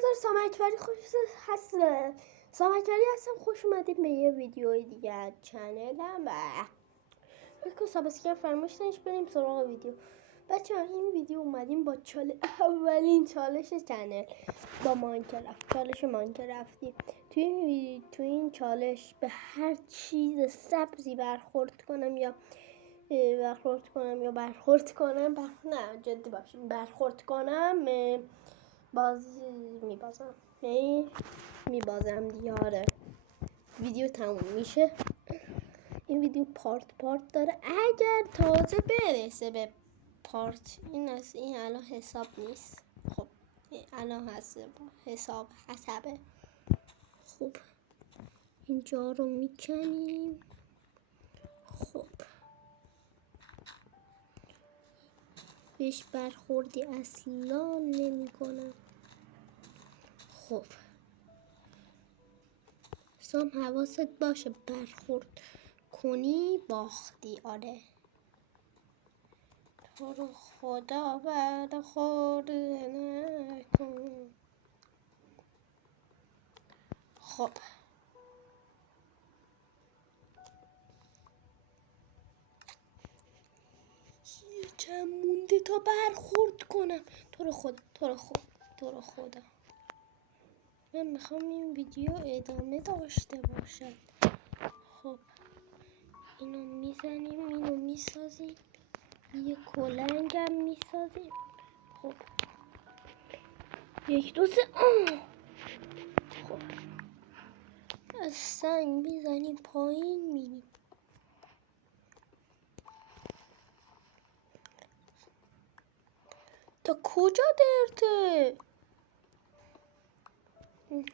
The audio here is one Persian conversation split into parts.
بذار سامکبری خوش هست. سامکبری هستم، خوش اومدید به یه ویدیوی دیگه از چنلم. بکن سابسکرایب فراموش نکنید. بریم سراغ ویدیو. بچه ها این ویدیو اومدیم با اولین چالش چنل با ماینکرافت، چالش ماینکرافتی. توی این چالش به هر چیز سبزی برخورد کنم یا برخورد کنم نه جدی باشیم برخورد کنم میبازم دیاره. ویدیو تموم میشه. این ویدیو پارت داره. اگر تازه برسه به پارت این الان حساب نیست. خب الان حسابه. خب اینجا رو میکنیم. خب بهش برخوردی اصلا نمی کنم. خب سام حواست باشه برخورد کنی باختی. آره تو رو خدا برخورد نکن. خب چند مونده تا برخورد کنم. تو رو خدا من میخوام این ویدیو ادامه داشته باشد. خب اینو میزنیم، اینو میسازیم، یه کلنگم میسازیم. خب 1 2 3 خب از سنگ میزنیم پایین میریم. تا کجا درته؟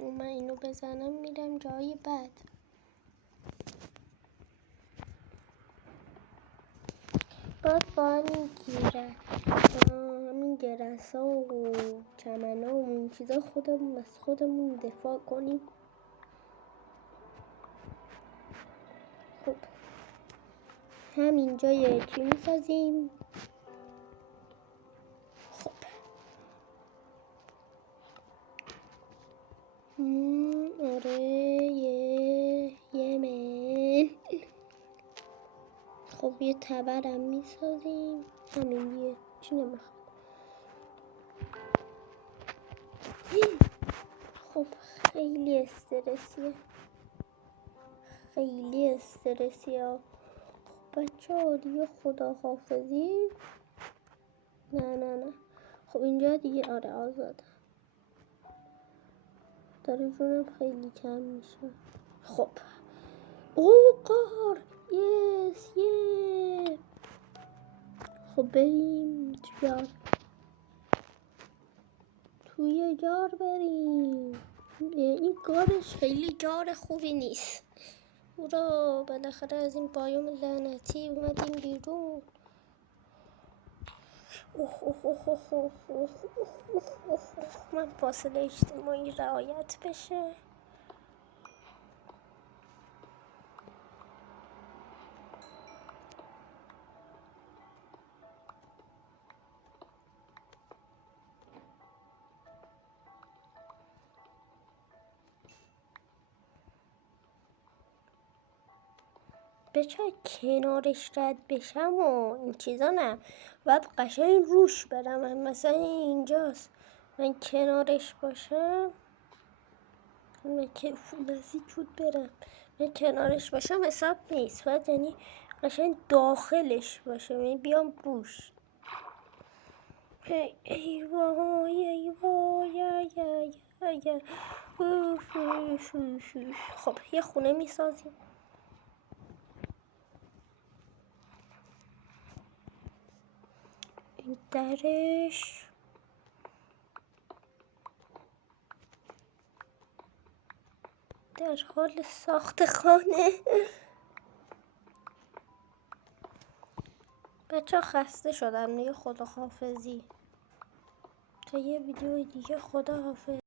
من اینو بزنم میرم جای بعد. با همین گرسا و چمنا و این چیزا از خودمون دفاع کنیم. خب همینجا یه چی میسازیم. خب آره یه من. خب یه تبرم میسازیم. همین یه چی نمیخواد. خب خیلی استرسیه. خب بچه ها دیگه خداحافظی. نه خب اینجا دیگه آره آزاده. داره جونم خیلی کم میشه. خب قار یه خب بریم توی جار بریم. این گارش خیلی جار خوبی نیست. هورا بالاخره از این بایوم لعنتی اومدیم بیرون. من فاصله اجتماعی رعایت بشه. بچه کنارش رد بشم و این چیزا نه، باید قشنگ روش برم. مثلا اینجاست من کنارش باشم، من که نزدیک بود برم، من کنارش باشم حساب نیست. باید یعنی قشنگ داخلش باشم، یعنی بیام روش. ای وای خب یه خونه میسازیم. این درش در حال ساخت خانه. بچه خسته شدم دیگه. خداحافظی تا یه ویدیو دیگه. خداحافظ.